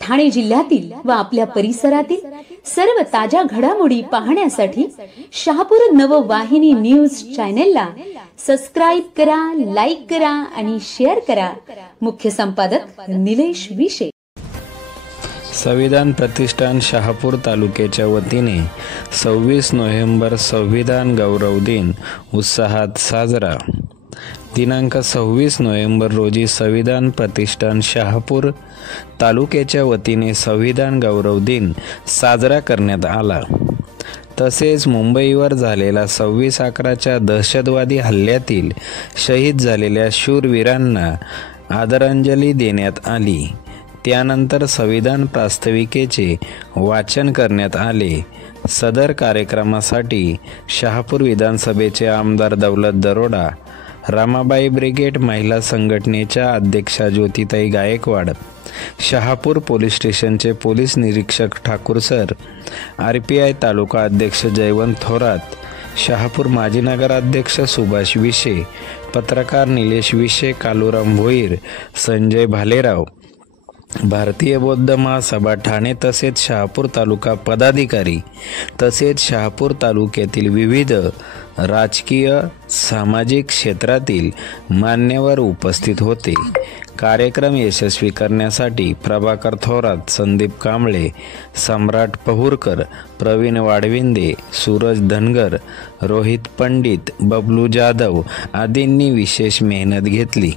ठाणे जिल्ह्यातील व आपल्या परिसरातील सर्व ताज्या घडामोडी पाहण्यासाठी शहापूर नववाहिनी न्यूज चॅनेलला सबस्क्राइब करा, लाईक करा आणि शेअर करा। मुख्य संपादक निलेश विशे। संविधान प्रतिष्ठान शहापूर तालुक्याच्या वतीने 26 नोव्हेंबर संविधान गौरव दिन उत्साहात साजरा। दिनांक 26 नोव्हेंबर रोजी संविधान प्रतिष्ठान शहापूर तालुक्याच्या वतीने संविधान गौरव दिन साजरा करण्यात आला। तसेच मुंबईवर झालेल्या 26/11च्या दहशतवादी हल्ल्यातील शहीद झालेल्या शूरवीरांना आदरांजली देण्यात आली। त्यानंतर संविधान प्रास्ताविकेचे वाचन करण्यात आले। सदर कार्यक्रमासाठी शहापूर विधानसभेचे आमदार दौलत दरोडा, रामाबाई ब्रिगेड महिला संघटनेच्या अध्यक्षा ज्योतिताई गायकवाड, शहापूर पोलीस स्टेशनचे पोलीस निरीक्षक ठाकूर सर, RPI तालुका अध्यक्ष जयवंत थोरात, शहापूर माजी नगराध्यक्ष सुभाष विशे, पत्रकार निलेश विशे, कालूराम भोईर, संजय भालेराव, भारतीय बौद्ध महासभा ठाणे तसेच शहापूर तालुका पदाधिकारी तसेच शहापूर तालुक्यातील विविध राजकीय सामाजिक क्षेत्रातील मान्यवर उपस्थित होते। कार्यक्रम यशस्वी करण्यासाठी प्रभाकर थोरात, संदीप कांबळे, सम्राट पहुरकर, प्रवीण वाडविंदे, सूरज धनगर, रोहित पंडित, बबलू जाधव आदींनी विशेष मेहनत घेतली।